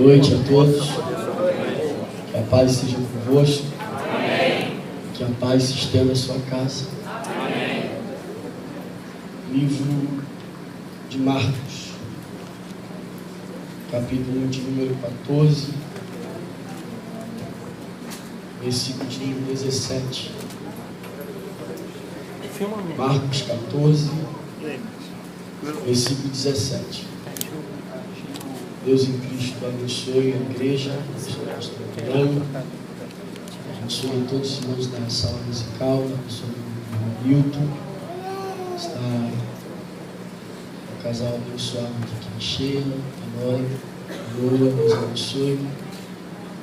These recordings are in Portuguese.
noite a todos. Que a paz seja convosco. Que a paz se estenda à sua casa. Livro de Marcos, capítulo de número 14, versículo de número 17. Marcos 14, versículo 17. Deus em Cristo abençoe a igreja, abençoe o pastor Pedrão, abençoe todos os irmãos da sala musical, abençoe o irmão Milton, está o casal abençoado de Quincheira, Eloy, Lola, Deus abençoe.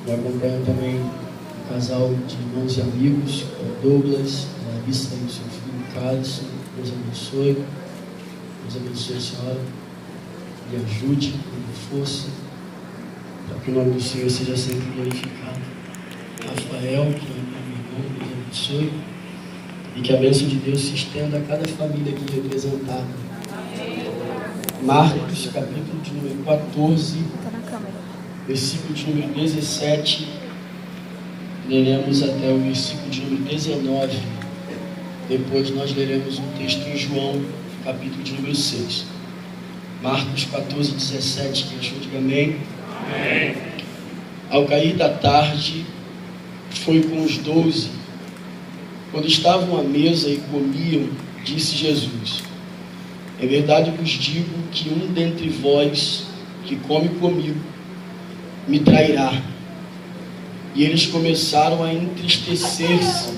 Me acompanha também o casal de irmãos e amigos, Douglas, Larissa e o seu filho Carlos, Deus abençoe. Deus abençoe a senhora e ajude, com força, para que o nome do Senhor seja sempre glorificado. Rafael, que é meu irmão, Deus abençoe, e que a bênção de Deus se estenda a cada família aqui representada. Marcos, capítulo de número 14, versículo de número 17, leremos até o versículo de número 19. Depois nós leremos um texto em João, capítulo de número 6. Marcos 14, 17, quem achou, diga amém. Amém. Ao cair da tarde, foi com os 12. Quando estavam à mesa e comiam, disse Jesus: é verdade vos digo que um dentre vós, que come comigo, me trairá. E eles começaram a entristecer-se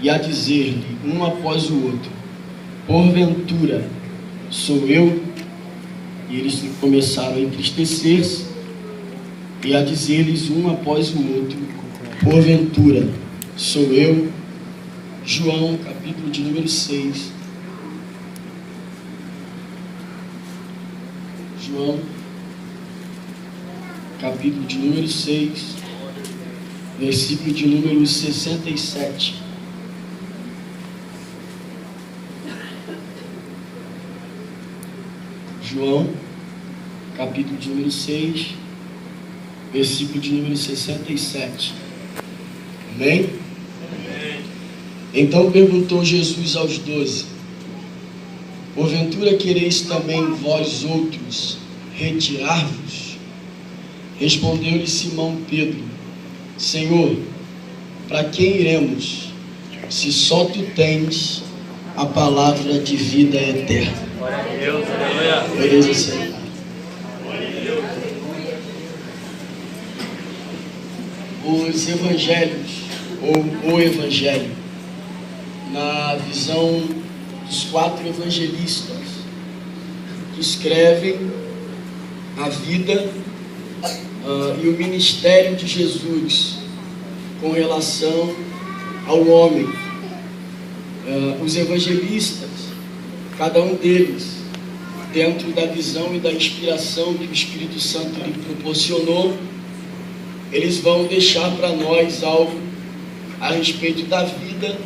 e a dizer-lhe, um após o outro: porventura sou eu? E eles começaram a entristecer-se e a dizer-lhes um após o outro: porventura sou eu? João, capítulo de número 6. João, capítulo de número 6, versículo de número 67. João, capítulo de número 6, versículo de número 67. Amém? Amém. Então perguntou Jesus aos 12: porventura quereis também vós outros retirar-vos? Respondeu-lhe Simão Pedro: Senhor, para quem iremos, se só tu tens a palavra de vida eterna? Glória a Deus, aleluia. Beleza, Senhor. Os evangelhos, ou o evangelho, na visão dos 4 evangelistas, que escrevem a vida e o ministério de Jesus com relação ao homem. Os evangelistas, cada um deles, dentro da visão e da inspiração que o Espírito Santo lhe proporcionou, eles vão deixar para nós algo a respeito da vida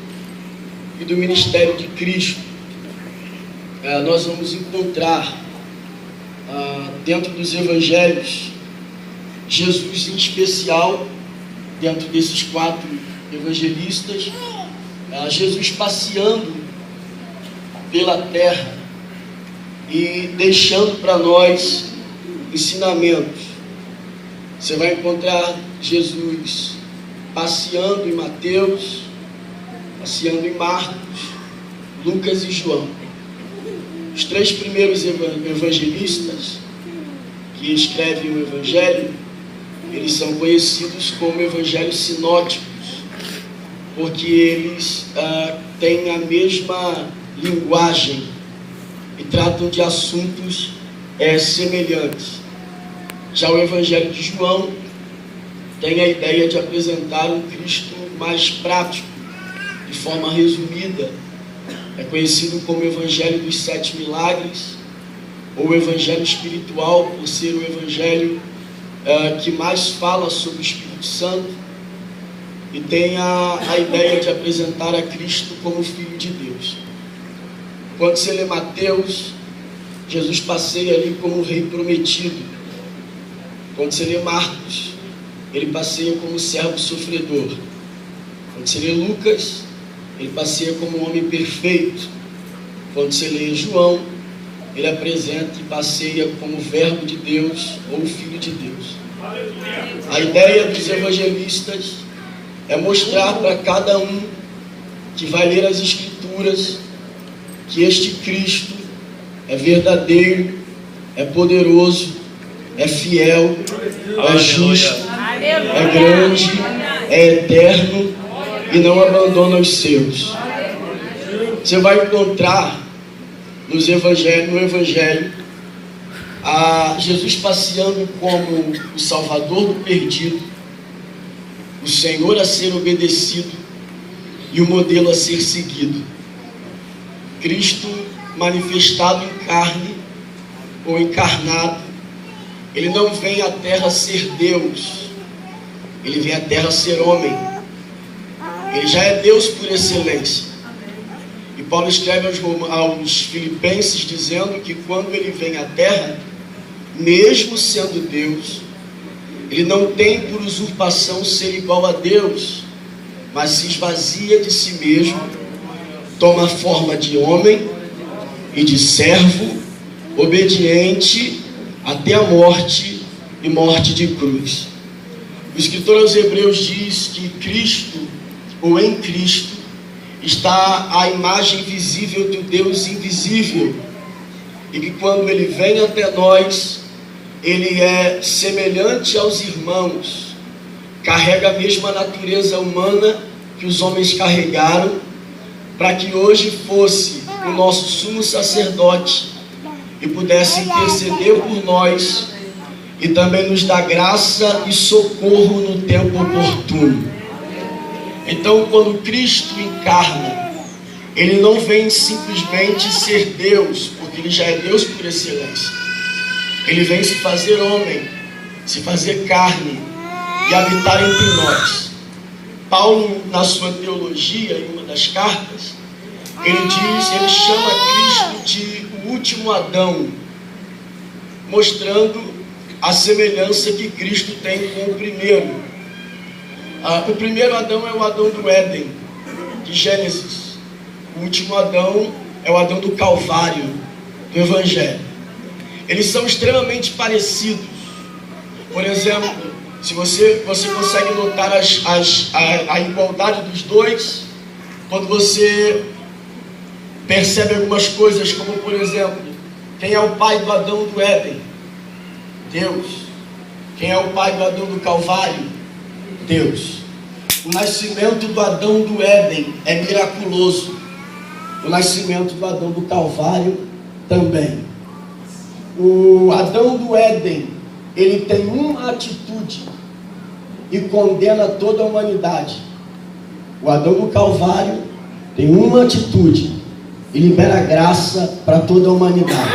e do ministério de Cristo. Nós vamos encontrar dentro dos evangelhos Jesus em especial, dentro desses 4 evangelistas, Jesus passeando pela terra e deixando para nós ensinamentos. Você vai encontrar Jesus passeando em Mateus, passeando em Marcos, Lucas e João. Os 3 primeiros evangelistas que escrevem o Evangelho, eles são conhecidos como evangelhos sinóticos, porque eles têm a mesma linguagem e tratam de assuntos semelhantes. Já o Evangelho de João tem a ideia de apresentar um Cristo mais prático, de forma resumida. É conhecido como o Evangelho dos 7 milagres, ou o Evangelho espiritual, por ser o Evangelho que mais fala sobre o Espírito Santo, e tem a ideia de apresentar a Cristo como Filho de Deus. Quando você lê Mateus, Jesus passeia ali como o rei prometido. Quando você lê Marcos, ele passeia como servo sofredor. Quando você lê Lucas, ele passeia como um homem perfeito. Quando você lê João, ele apresenta e passeia como o verbo de Deus ou o filho de Deus. A ideia dos evangelistas é mostrar para cada um que vai ler as Escrituras que este Cristo é verdadeiro, é poderoso, é fiel, é justo, é grande, é eterno e não abandona os seus. Você vai encontrar no Evangelho a Jesus passeando como o Salvador do perdido, o Senhor a ser obedecido e o modelo a ser seguido. Cristo manifestado em carne ou encarnado, ele não vem à terra ser Deus, ele vem à terra ser homem. Ele já é Deus por excelência. E Paulo escreve aos Filipenses dizendo que quando ele vem à terra, mesmo sendo Deus, ele não tem por usurpação ser igual a Deus, mas se esvazia de si mesmo, toma a forma de homem e de servo, obediente até a morte e morte de cruz. O escritor aos Hebreus diz que Cristo, ou em Cristo, está a imagem visível do Deus invisível, e que quando ele vem até nós, ele é semelhante aos irmãos, carrega a mesma natureza humana que os homens carregaram, para que hoje fosse o nosso sumo sacerdote e pudesse interceder por nós e também nos dar graça e socorro no tempo oportuno. Então, quando Cristo encarna, ele não vem simplesmente ser Deus, porque ele já é Deus por excelência. Ele vem se fazer homem, se fazer carne e habitar entre nós. Paulo, na sua teologia, em uma das cartas, ele chama Cristo de o último Adão, mostrando a semelhança que Cristo tem com o primeiro. O primeiro Adão é o Adão do Éden, de Gênesis. O último Adão é o Adão do Calvário, do Evangelho. Eles são extremamente parecidos. Por exemplo, se você consegue notar a igualdade dos dois, quando você percebe algumas coisas, como por exemplo, quem é o pai do Adão do Éden? Deus. Quem é o pai do Adão do Calvário? Deus. O nascimento do Adão do Éden é miraculoso. O nascimento do Adão do Calvário também. O Adão do Éden, ele tem uma atitude e condena toda a humanidade. O Adão do Calvário tem uma atitude e libera graça para toda a humanidade.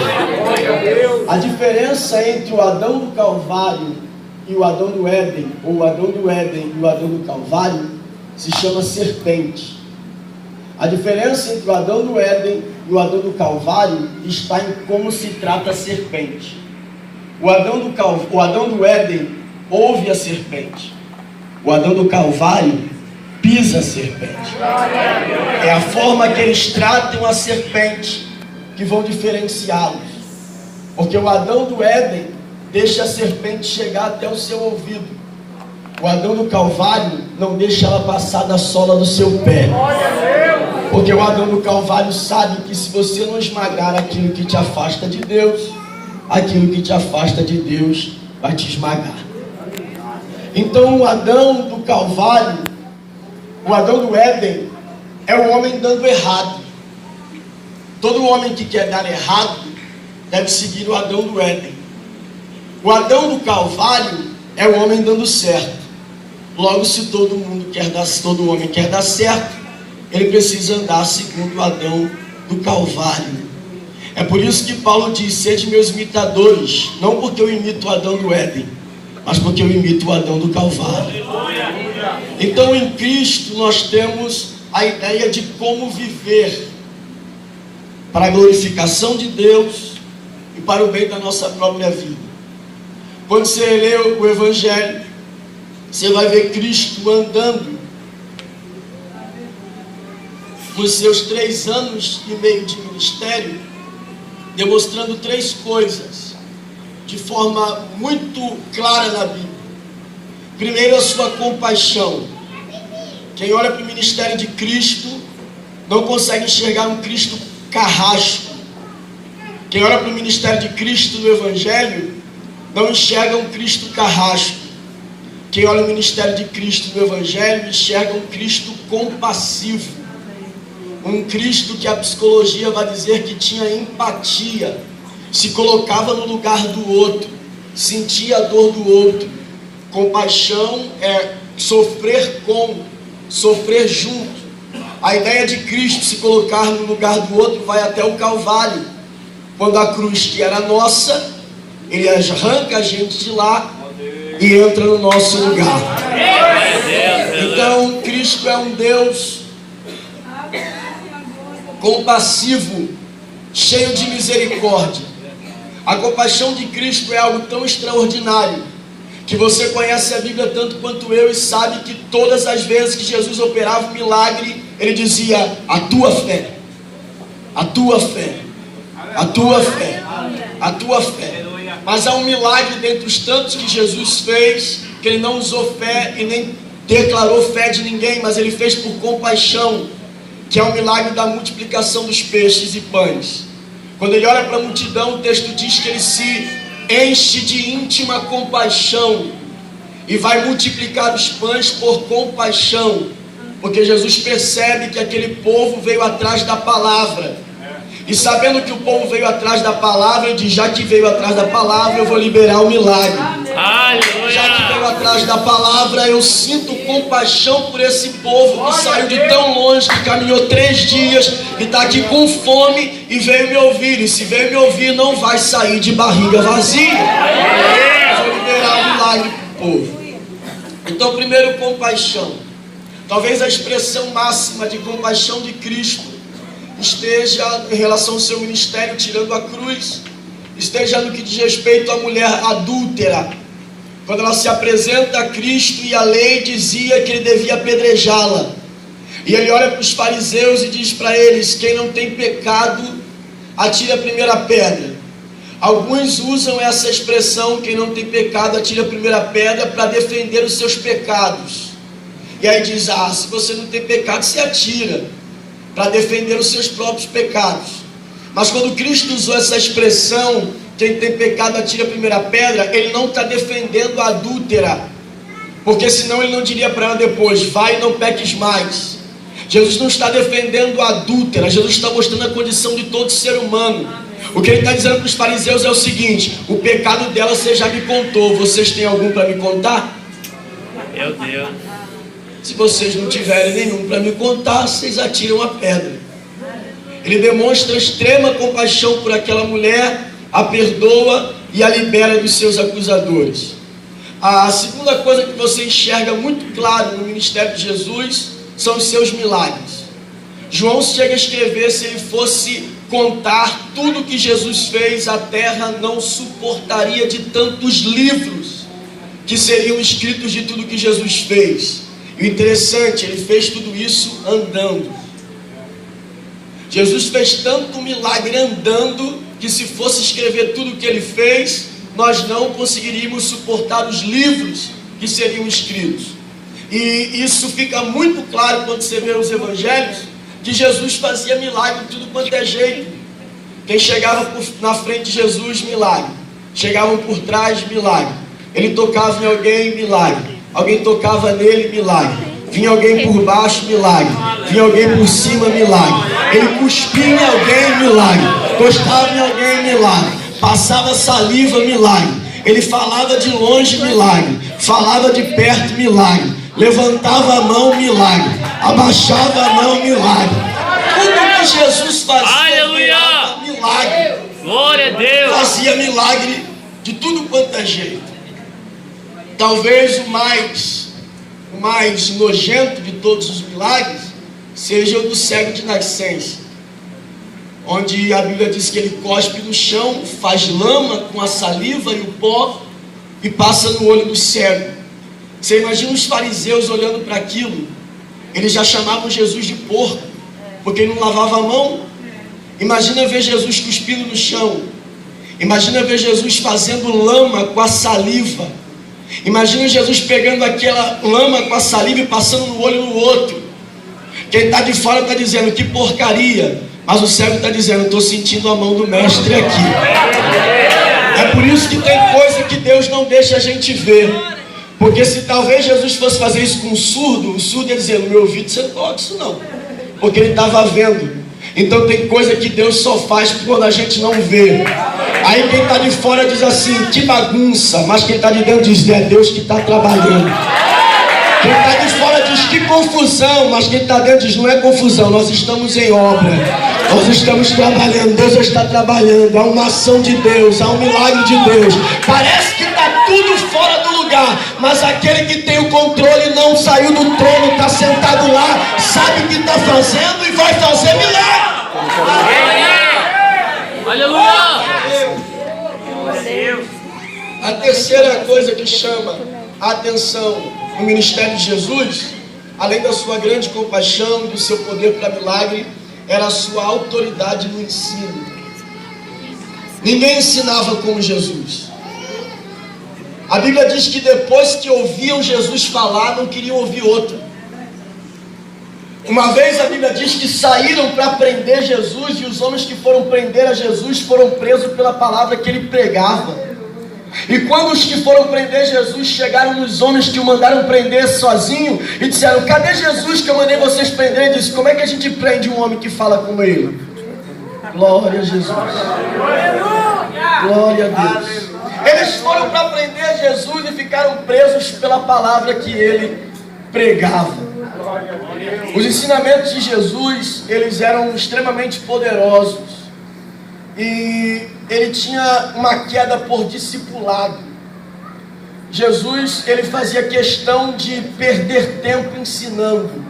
A diferença entre o Adão do Calvário e o Adão do Éden, ou o Adão do Éden e o Adão do Calvário, se chama serpente. A diferença entre o Adão do Éden e o Adão do Calvário está em como se trata a serpente. O Adão do Éden ouve a serpente. O Adão do Calvário pisa a serpente. É a forma que eles tratam a serpente que vão diferenciá-los. Porque o Adão do Éden deixa a serpente chegar até o seu ouvido. O Adão do Calvário não deixa ela passar da sola do seu pé. Porque o Adão do Calvário sabe que se você não esmagar aquilo que te afasta de Deus, aquilo que te afasta de Deus vai te esmagar. Então o Adão do Calvário, o Adão do Éden, é o homem dando errado. Todo homem que quer dar errado deve seguir o Adão do Éden. O Adão do Calvário é o homem dando certo. Logo, se todo homem quer dar certo, ele precisa andar segundo o Adão do Calvário. É por isso que Paulo diz: sede meus imitadores, não porque eu imito o Adão do Éden, mas porque eu imito o Adão do Calvário. Então, em Cristo nós temos a ideia de como viver para a glorificação de Deus e para o bem da nossa própria vida. Quando você lê o Evangelho, você vai ver Cristo andando nos seus 3 anos e meio de ministério, demonstrando 3 coisas de forma muito clara na Bíblia. Primeiro, a sua compaixão. Quem olha para o ministério de Cristo não consegue enxergar um Cristo carrasco. Quem olha para o ministério de Cristo no Evangelho não enxerga um Cristo carrasco. Quem olha o ministério de Cristo no Evangelho enxerga um Cristo compassivo. Um Cristo que a psicologia vai dizer que tinha empatia, se colocava no lugar do outro, sentia a dor do outro. Compaixão é sofrer com, sofrer junto. A ideia de Cristo se colocar no lugar do outro vai até o Calvário, quando a cruz que era nossa, Ele arranca a gente de lá e entra no nosso lugar. Então Cristo é um Deus compassivo, cheio de misericórdia. A compaixão de Cristo é algo tão extraordinário que você conhece a Bíblia tanto quanto eu e sabe que todas as vezes que Jesus operava um milagre, Ele dizia: a tua fé, a tua fé, a tua fé, a tua fé. Mas há um milagre dentre os tantos que Jesus fez, que Ele não usou fé e nem declarou fé de ninguém, mas Ele fez por compaixão, que é o milagre da multiplicação dos peixes e pães. Quando Ele olha para a multidão, o texto diz que Ele se enche de íntima compaixão e vai multiplicar os pães por compaixão, porque Jesus percebe que aquele povo veio atrás da palavra, e sabendo que o povo veio atrás da palavra, Ele diz: já que veio atrás da palavra, eu vou liberar o milagre. Já que veio atrás da palavra, eu sinto compaixão por esse povo que saiu de tão longe, que caminhou 3 dias e está aqui com fome e veio me ouvir. E se veio me ouvir, não vai sair de barriga vazia. Eu vou liberar o milagre para o povo. Então, primeiro, compaixão. Talvez a expressão máxima de compaixão de Cristo esteja em relação ao seu ministério, tirando a cruz, esteja no que diz respeito à mulher adúltera, quando ela se apresenta a Cristo e a lei dizia que Ele devia apedrejá-la, e Ele olha para os fariseus e diz para eles: quem não tem pecado, atire a primeira pedra. Alguns usam essa expressão, quem não tem pecado, atire a primeira pedra, para defender os seus pecados. E aí diz: ah, se você não tem pecado, você atira, para defender os seus próprios pecados. Mas quando Cristo usou essa expressão, quem tem pecado atira a primeira pedra, Ele não está defendendo a adúltera, porque senão Ele não diria para ela depois: vai e não peques mais. Jesus não está defendendo a adúltera, Jesus está mostrando a condição de todo ser humano. O que Ele está dizendo para os fariseus é o seguinte: o pecado dela você já me contou, vocês têm algum para me contar? Meu Deus. Se vocês não tiverem nenhum para me contar, vocês atiram a pedra. Ele demonstra extrema compaixão por aquela mulher, a perdoa e a libera dos seus acusadores. A segunda coisa que você enxerga muito claro no ministério de Jesus são os seus milagres. João chega a escrever: se ele fosse contar tudo que Jesus fez, a terra não suportaria de tantos livros que seriam escritos de tudo que Jesus fez. E o interessante, Ele fez tudo isso andando. Jesus fez tanto milagre andando, que se fosse escrever tudo o que Ele fez, nós não conseguiríamos suportar os livros que seriam escritos. E isso fica muito claro quando você vê os evangelhos, que Jesus fazia milagre de tudo quanto é jeito. Quem chegava na frente de Jesus, milagre. Chegavam por trás, milagre. Ele tocava em alguém, milagre. Alguém tocava nele, milagre. Vinha alguém por baixo, milagre. Vinha alguém por cima, milagre. Ele cuspia em alguém, milagre. Gostava em alguém, milagre. Passava saliva, milagre. Ele falava de longe, milagre. Falava de perto, milagre. Levantava a mão, milagre. Abaixava a mão, milagre. Tudo que Jesus fazia, aleluia, milagre. Glória a Deus. Fazia milagre de tudo quanto é jeito. Talvez o mais nojento de todos os milagres seja o do cego de nascença, onde a Bíblia diz que ele cospe no chão, faz lama com a saliva e o pó e passa no olho do cego. Você imagina os fariseus olhando para aquilo? Eles já chamavam Jesus de porco, porque ele não lavava a mão. Imagina ver Jesus cuspindo no chão. Imagina ver Jesus fazendo lama com a saliva. Imagina Jesus pegando aquela lama com a saliva e passando no olho no outro. Quem está de fora está dizendo que porcaria, mas o cego está dizendo, estou sentindo a mão do mestre aqui. É por isso que tem coisa que Deus não deixa a gente ver. Porque se talvez Jesus fosse fazer isso com um surdo, o surdo ia dizer, no meu ouvido você não toca isso não, porque ele estava vendo. Então tem coisa que Deus só faz quando a gente não vê. Aí quem está de fora diz assim, que bagunça, mas quem está de dentro diz, é Deus que está trabalhando. Quem está de fora diz, que confusão, mas quem está dentro diz, não é confusão, nós estamos em obra, nós estamos trabalhando, Deus está trabalhando, há uma ação de Deus, há um milagre de Deus. Parece que está tudo fora do lugar, mas aquele que tem o controle não saiu do trono, está sentado lá, sabe o que está fazendo e vai fazer milagre. Aleluia! A terceira coisa que chama a atenção no ministério de Jesus, além da sua grande compaixão, do seu poder para milagre, era a sua autoridade no ensino. Ninguém ensinava como Jesus. A Bíblia diz que depois que ouviam Jesus falar, não queriam ouvir outro. Uma vez a Bíblia diz que saíram para prender Jesus, e os homens que foram prender a Jesus foram presos pela palavra que ele pregava. E quando os que foram prender Jesus chegaram nos homens que o mandaram prender sozinho e disseram, cadê Jesus que eu mandei vocês prender? Ele disse, como é que a gente prende um homem que fala como ele? Glória a Jesus. Glória a Deus. Eles foram para prender Jesus e ficaram presos pela palavra que ele pregava. Os ensinamentos de Jesus, eles eram extremamente poderosos. E ele tinha uma queda por discipulado. Jesus, ele fazia questão de perder tempo ensinando.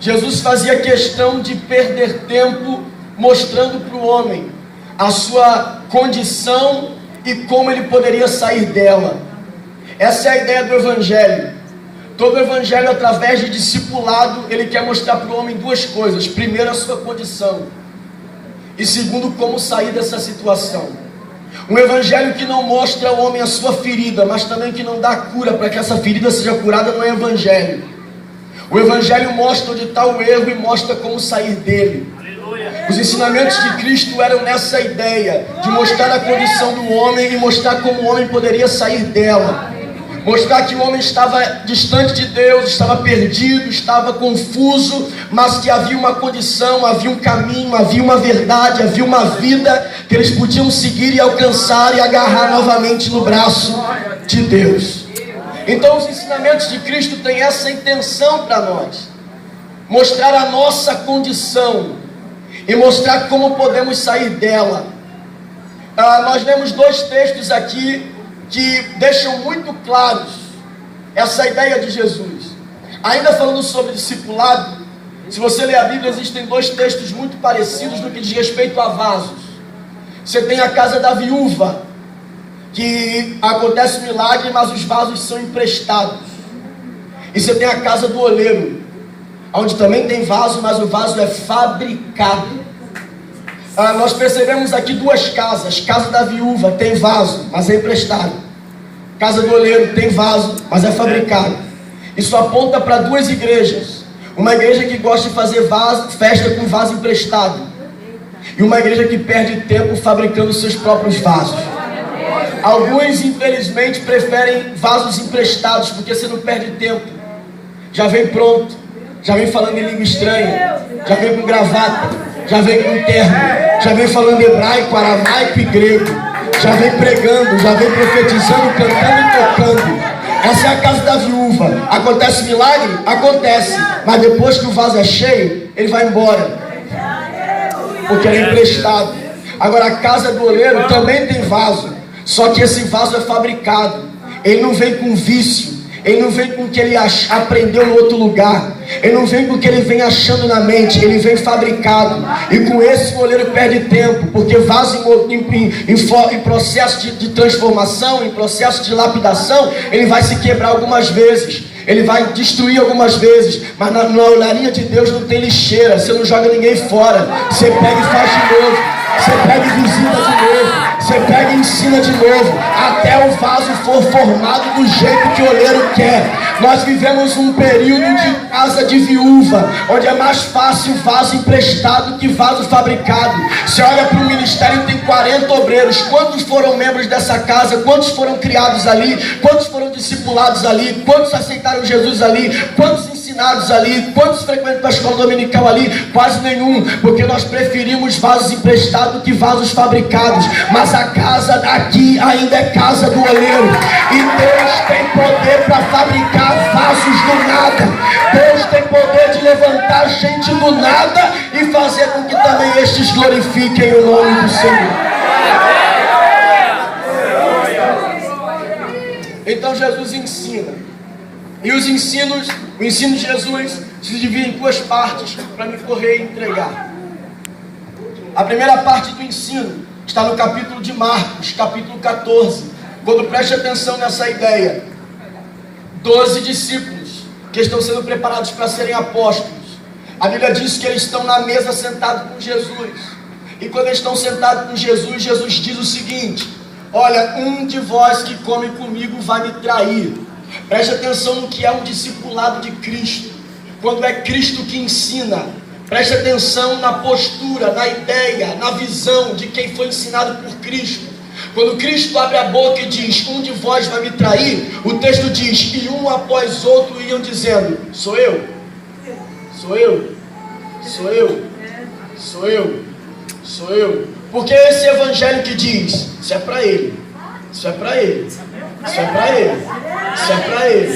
Jesus fazia questão de perder tempo mostrando para o homem a sua condição e como ele poderia sair dela. Essa é a ideia do Evangelho. Todo Evangelho, através de discipulado, ele quer mostrar para o homem duas coisas. Primeiro, a sua condição. E segundo, como sair dessa situação. Um evangelho que não mostra ao homem a sua ferida, mas também que não dá cura para que essa ferida seja curada, não é evangelho. O evangelho mostra onde está o erro e mostra como sair dele. Os ensinamentos de Cristo eram nessa ideia, de mostrar a condição do homem e mostrar como o homem poderia sair dela. Mostrar que o homem estava distante de Deus, estava perdido, estava confuso, mas que havia uma condição, havia um caminho, havia uma verdade, havia uma vida que eles podiam seguir e alcançar e agarrar novamente no braço de Deus. Então os ensinamentos de Cristo têm essa intenção para nós. Mostrar a nossa condição e mostrar como podemos sair dela. Nós lemos dois textos aqui que deixam muito claros essa ideia de Jesus. Ainda falando sobre discipulado, se você ler a Bíblia, existem dois textos muito parecidos no que diz respeito a vasos. Você tem a casa da viúva, que acontece um milagre, mas os vasos são emprestados. E você tem a casa do oleiro, onde também tem vaso, mas o vaso é fabricado. Nós percebemos aqui duas casas. Casa da viúva tem vaso, mas é emprestado. Casa do oleiro tem vaso, mas é fabricado. Isso aponta para duas igrejas. Uma igreja que gosta de fazer festa com vaso emprestado, e uma igreja que perde tempo fabricando seus próprios vasos. Alguns, infelizmente, preferem vasos emprestados, porque você não perde tempo. Já vem pronto, já vem falando em língua estranha, já vem com gravata, já vem com terno, já vem falando hebraico, aramaico e grego, já vem pregando, já vem profetizando, cantando e tocando. Essa é a casa da viúva. Acontece milagre? Acontece. Mas depois que o vaso é cheio, ele vai embora, porque ele é emprestado. Agora a casa do oleiro também tem vaso, só que esse vaso é fabricado. Ele não vem com vício, Ele não vem com o que ele aprendeu em outro lugar. Ele não vem com o que ele vem achando na mente. Ele vem fabricado. E com esse o oleiro perde tempo, porque vaso em processo de transformação, em processo de lapidação, ele vai se quebrar algumas vezes, ele vai destruir algumas vezes. Mas na olaria de Deus não tem lixeira. Você não joga ninguém fora. Você pega e faz de novo. Você pega e visita de novo. Você pega e ensina de novo, até o vaso for formado do jeito que o oleiro quer. Nós vivemos um período de casa de viúva, onde é mais fácil vaso emprestado que vaso fabricado. Você olha para o ministério e tem 40 obreiros. Quantos foram membros dessa casa? Quantos foram criados ali? Quantos foram discipulados ali? Quantos aceitaram Jesus ali? Quantos ensinados ali? Quantos frequentam a escola dominical ali? Quase nenhum, porque nós preferimos vasos emprestados que vasos fabricados. Mas a casa aqui ainda é casa do oleiro, e Deus tem poder para fabricar vasos do nada. Deus tem poder de levantar gente do nada e fazer com que também estes glorifiquem o nome do Senhor. Então Jesus ensina, e o ensino de Jesus se divide em duas partes para me correr e entregar. A primeira parte do ensino está no capítulo de Marcos, capítulo 14. Quando preste atenção nessa ideia, 12 discípulos que estão sendo preparados para serem apóstolos. A Bíblia diz que eles estão na mesa sentados com Jesus. E quando eles estão sentados com Jesus, Jesus diz o seguinte: olha, um de vós que come comigo vai me trair. Preste atenção no que é um discipulado de Cristo. Quando é Cristo que ensina, preste atenção na postura, na ideia, na visão de quem foi ensinado por Cristo. Quando Cristo abre a boca e diz, um de vós vai me trair, o texto diz, e um após outro iam dizendo, sou eu, sou eu, sou eu, sou eu, sou eu. Porque esse evangelho que diz, isso é para ele, isso é para ele, isso é para ele, isso é para ele,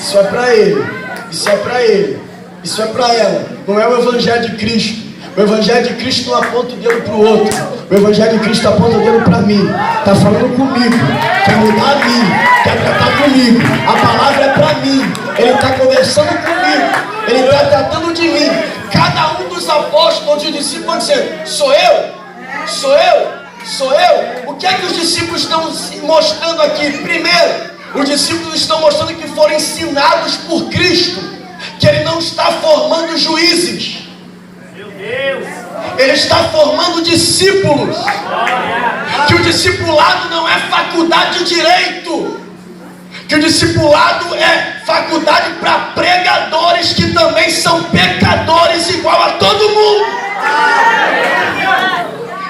isso é para ele, isso é para ele, isso é para ela. Não é o evangelho de Cristo. O evangelho de Cristo não aponta o dedo para o outro. O evangelho de Cristo aponta o dedo para mim. Está falando comigo, quer mudar a mim, quer tratar comigo. A palavra é para mim. Ele está conversando comigo, ele está tratando de mim. Cada um dos apóstolos e discípulos dizendo, sou eu, sou eu, sou eu. O que é que os discípulos estão mostrando aqui? Primeiro, os discípulos estão mostrando que foram ensinados por Cristo, que ele não está formando juízes, ele está formando discípulos, que o discipulado não é faculdade de direito, que o discipulado é faculdade para pregadores que também são pecadores igual a todo mundo.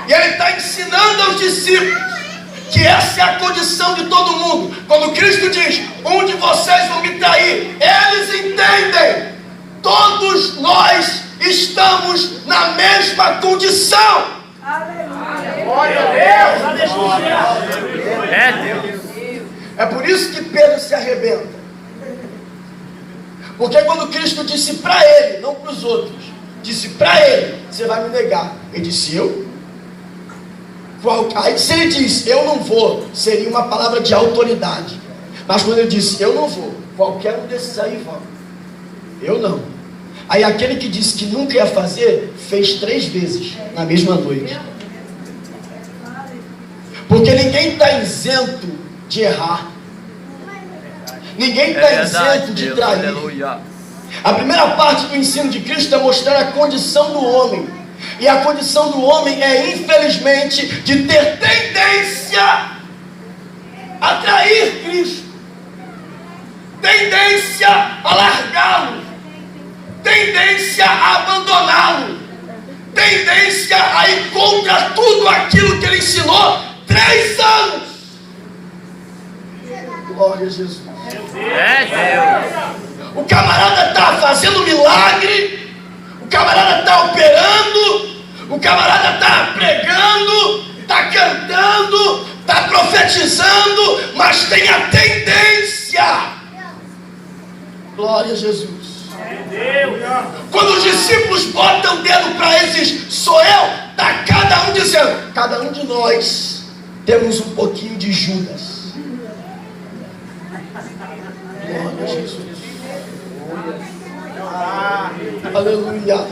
E ele está ensinando aos discípulos que essa é a condição de todo mundo. Quando Cristo diz, um de vocês vão me trair, eles entendem, todos nós estamos na mesma condição. Glória a Deus. É Deus. É por isso que Pedro se arrebenta. Porque quando Cristo disse para ele, não para os outros, disse para ele, você vai me negar. Ele disse, eu? Aí se ele disse, eu não vou, seria uma palavra de autoridade. Mas quando ele disse, eu não vou, qualquer um desses aí vão. Eu não. Aí aquele que disse que nunca ia fazer, fez 3 vezes na mesma noite. Porque ninguém está isento de errar. Ninguém está isento de trair. A primeira parte do ensino de Cristo é mostrar a condição do homem. E a condição do homem é, infelizmente, de ter tendência a trair Cristo, tendência a largá-lo, tendência a abandoná-lo, tendência a ir contra tudo aquilo que ele ensinou 3 anos. Glória a Jesus. É Deus. O camarada está fazendo milagre, o camarada está operando, o camarada está pregando, está cantando, está profetizando, mas tem a tendência. Glória a Jesus. Quando os discípulos botam o dedo para eles, sou eu, está cada um dizendo, cada um de nós temos um pouquinho de Judas. Glória a Jesus. Aleluia.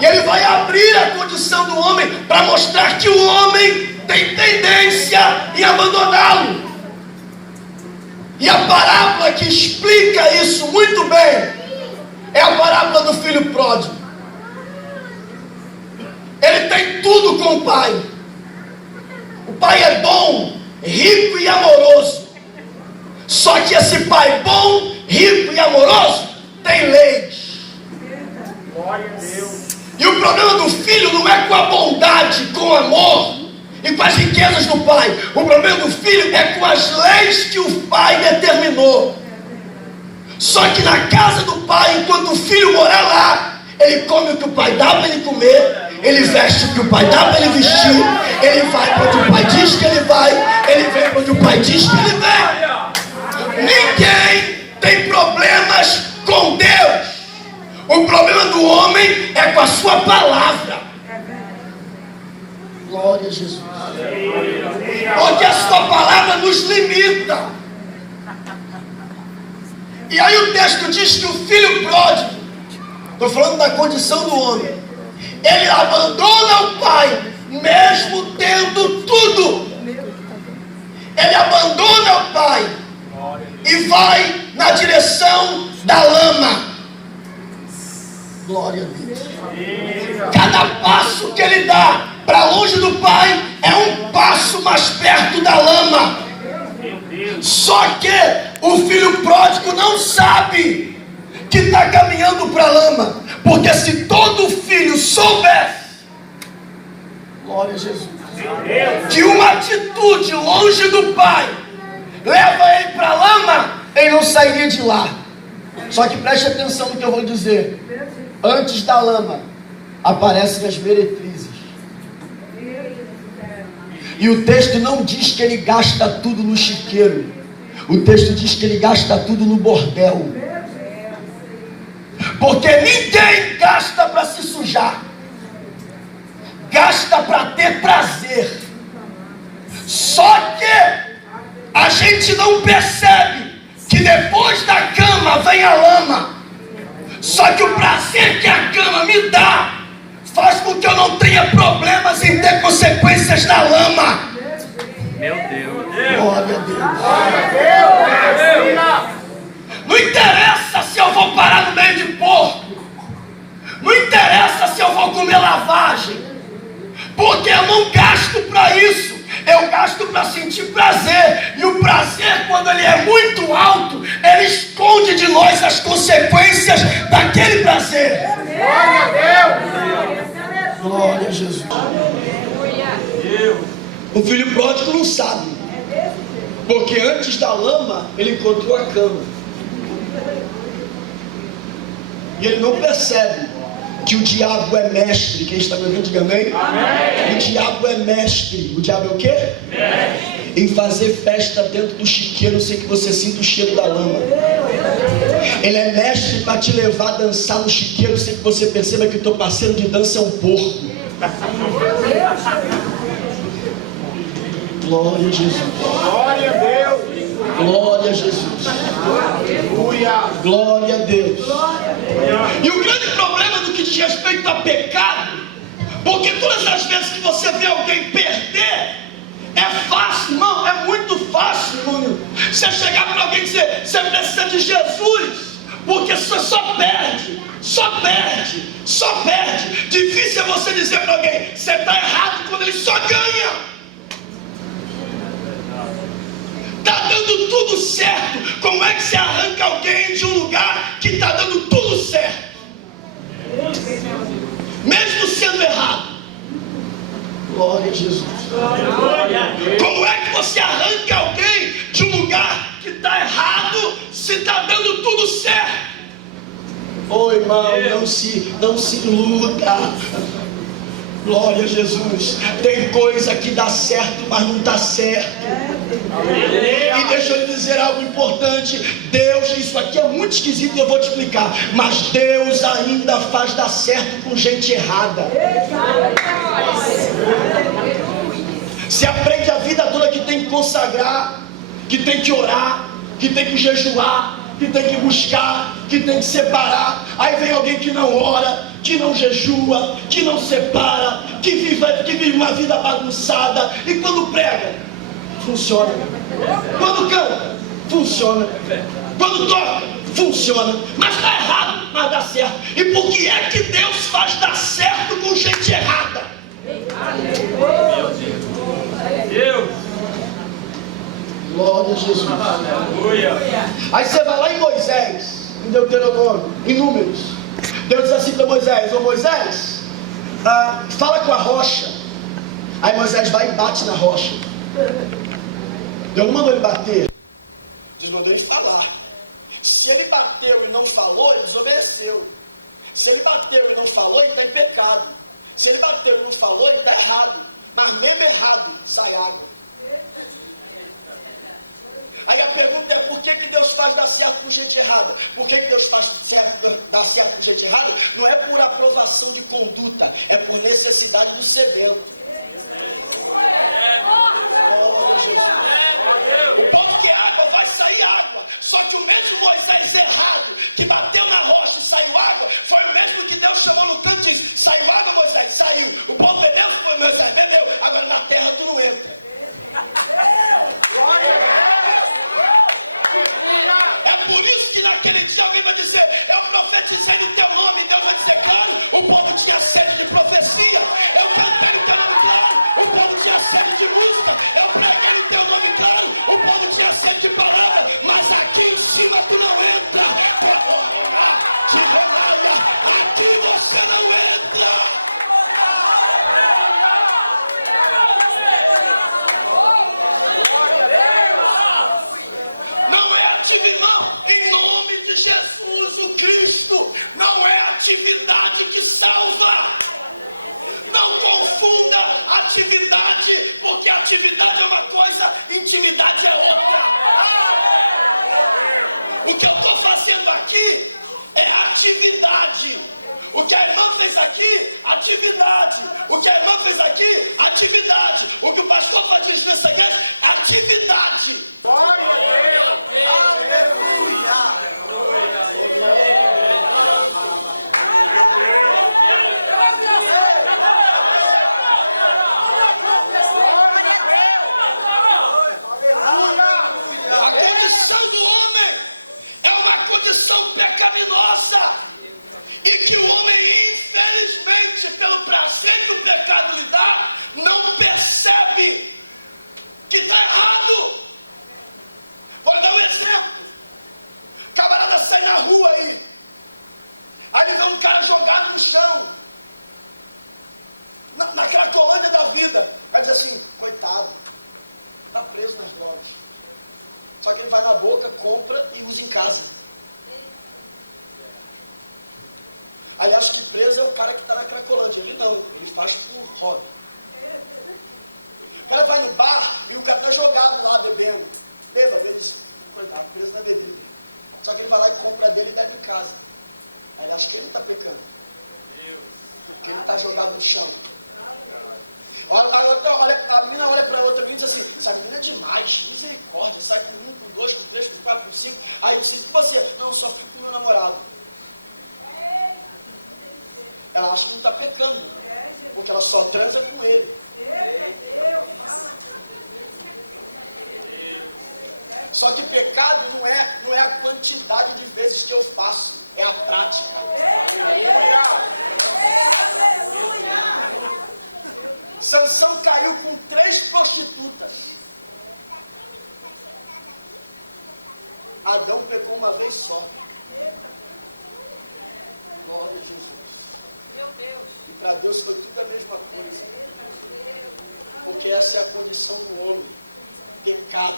E ele vai abrir a condição do homem para mostrar que o homem tem tendência em abandoná-lo. E a parábola que explica isso muito bem é a parábola do filho pródigo. Ele tem tudo com o pai. O pai é bom, rico e amoroso. Só que esse pai bom, rico e amoroso tem leis. Glória a Deus. E o problema do filho não é com a bondade, com o amor e com as riquezas do pai. O problema do filho é com as leis que o pai determinou. Só que na casa do pai, enquanto o filho morar lá, ele come o que o pai dá para ele comer, ele veste o que o pai dá para ele vestir, ele vai para onde o pai diz que ele vai, ele vem para onde o pai diz que ele vem. Ninguém tem problemas com Deus. O problema do homem é com a sua palavra. Glória a Jesus. Porque a sua palavra nos limita. E aí o texto diz que o filho pródigo, estou falando da condição do homem, ele abandona o pai, mesmo tendo tudo. Ele abandona o pai e vai na direção da lama. Glória a Deus. Cada passo que ele dá para longe do pai é um passo mais perto da lama. Só que o filho pródigo não sabe que está caminhando para a lama, porque se todo filho soubesse, glória a Jesus, que uma atitude longe do pai leva ele para a lama, ele não sairia de lá. Só que preste atenção no que eu vou dizer. Antes da lama aparecem as meretrizes. E o texto não diz que ele gasta tudo no chiqueiro. O texto diz que ele gasta tudo no bordel. Porque ninguém gasta para se sujar. Gasta para ter prazer. Só que a gente não percebe que depois da cama vem a lama. Só que o prazer que a cama me dá faz com que eu não tenha problemas em ter consequências na lama. Meu Deus. Glória a Deus. Não interessa se eu vou parar no meio de porco. Não interessa se eu vou comer lavagem. Porque eu não gasto para isso. Eu gasto para sentir prazer. E o prazer, quando ele é muito alto, ele esconde de nós as consequências daquele prazer. Glória a Deus. Glória a Jesus. O filho pródigo não sabe. Porque antes da lama, ele encontrou a cama. E ele não percebe que o diabo é mestre. Quem está me ouvindo, diga amém. O diabo é mestre. O diabo é o quê? Mestre. Em fazer festa dentro do chiqueiro sem que você sinta o cheiro da lama. Ele é mestre para te levar a dançar no chiqueiro sem que você perceba que o teu parceiro de dança é um porco. Glória a Jesus. Glória a Jesus. Glória a Deus. E o grande problema do que diz respeito a pecado, porque todas as vezes que você vê alguém perder, é fácil, irmão, é muito fácil, irmão. Você chegar para alguém e dizer, você precisa de Jesus, porque você só perde, só perde, só perde. Difícil é você dizer para alguém, você está errado quando ele só ganha. Está dando tudo certo. Como é que você arranca alguém de um lugar que está dando tudo certo? Mesmo sendo errado. Glória a Jesus. Como é que você arranca alguém de um lugar que está errado se está dando tudo certo? Oh, irmão, não se iluda. Glória a Jesus. Tem coisa que dá certo, mas não está certo. E deixa eu lhe dizer algo importante. Deus, isso aqui é muito esquisito e eu vou te explicar. Mas Deus ainda faz dar certo com gente errada. Se aprende a vida toda que tem que consagrar, que tem que orar, que tem que jejuar, que tem que buscar, que tem que separar. Aí vem alguém que não ora, que não jejua, que não separa, que vive uma vida bagunçada. E quando prega, funciona. Quando canta, funciona. Quando toca, funciona. Mas está errado, mas dá certo. E por que é que Deus faz dar certo com gente errada? Deus. Glória a Jesus. Aleluia. Aí você vai lá em Moisés, em Deuteronômio, em Números. Deus diz assim para Moisés: ô Moisés, fala com a rocha. Aí Moisés vai e bate na rocha. Deus não mandou ele bater, Deus mandou ele falar. Se ele bateu e não falou, ele desobedeceu. Se ele bateu e não falou, ele está em pecado. Se ele bateu e não falou, ele está errado. Mas mesmo errado, sai água. Aí a pergunta é: por que Deus faz dar certo com gente errada? Por que Deus faz dar certo com gente errada? Não é por aprovação de conduta, é por necessidade do sedento. O povo quer água, vai sair água. Só que o mesmo Moisés errado, que bateu na rocha e saiu água, foi o mesmo que Deus chamou no canto e disse: saiu água, Moisés? Saiu. O povo bebeu? Moisés bebeu. Agora na terra tu não entra. Glória a Deus. É por isso que naquele dia alguém vai dizer: eu profetizei no teu nome. Deus vai dizer: claro, o povo tinha sede de profecia. Eu cantei no teu nome, claro, o povo tinha sede de música. Eu preguei no teu nome, claro, o povo tinha sede de palavra. Mas aqui em cima tu não entra. Te regalha, aqui você não entra. Irmão, em nome de Jesus o Cristo, não é atividade que salva. Não confunda atividade, porque atividade é uma coisa, intimidade é outra. O que eu estou fazendo aqui é atividade. O que a irmã fez aqui, atividade. O que a irmã fez aqui, atividade. O que o pastor faz nessa igreja, atividade. Glória a Deus. Aleluia. A condição do homem é uma condição pecaminosa. E que o homem, infelizmente, pelo prazer que o pecado lhe dá, não percebe que está errado. Vou dar um exemplo. O camarada sai na rua aí ele vê um cara jogado no chão, na cracolândia da vida. Vai dizer assim: coitado, está preso nas drogas. Só que ele vai na boca, compra e usa em casa. Aliás, que preso é o cara que está na cracolândia. Ele não, ele faz por hobby. O cara vai no bar e o cara está jogado lá bebendo. Beba, ele diz: coitado, preso na bebida. Só que ele vai lá e compra dele e bebe em casa. Aí ele acha que ele não está pecando, porque ele está jogado no chão. Olha, a menina olha para a outra menina e diz assim: essa menina é demais, misericórdia, sai com um, com dois, com três, com quatro, com cinco. Aí diz: e você? Não, só fico com o meu namorado. Ela acha que não está pecando, porque ela só transa com ele. Só que pecado não é a quantidade de vezes que eu faço, é a prática. Sansão caiu com 3 prostitutas. Adão pegou uma vez só. Glória a Jesus. Meu Deus. E para Deus foi tudo a mesma coisa. Porque essa é a condição do homem. Pecado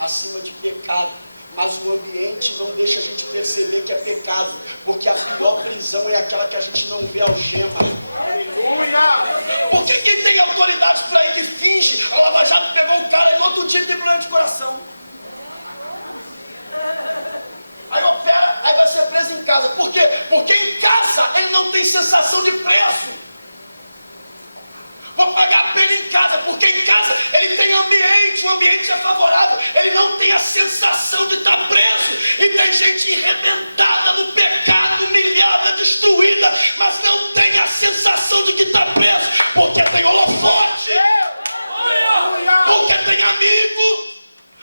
acima de pecado. Mas o ambiente não deixa a gente perceber que é pecado. Porque a pior prisão é aquela que a gente não vê algema. Aleluia! Porque quem tem autoridade para ir que finge, a Lava Jato pegou o cara e no outro dia tem problema de coração. Aí opera, aí vai ser preso em casa. Por quê? Porque em casa ele não tem sensação de preço. Vou pagar a pena em casa, porque em casa ele tem ambiente. o ambiente é favorável, ele não tem a sensação de estar preso. E tem gente arrebentada no pecado, humilhada, destruída, mas não tem a sensação de que está preso, porque tem holofote, porque tem amigo,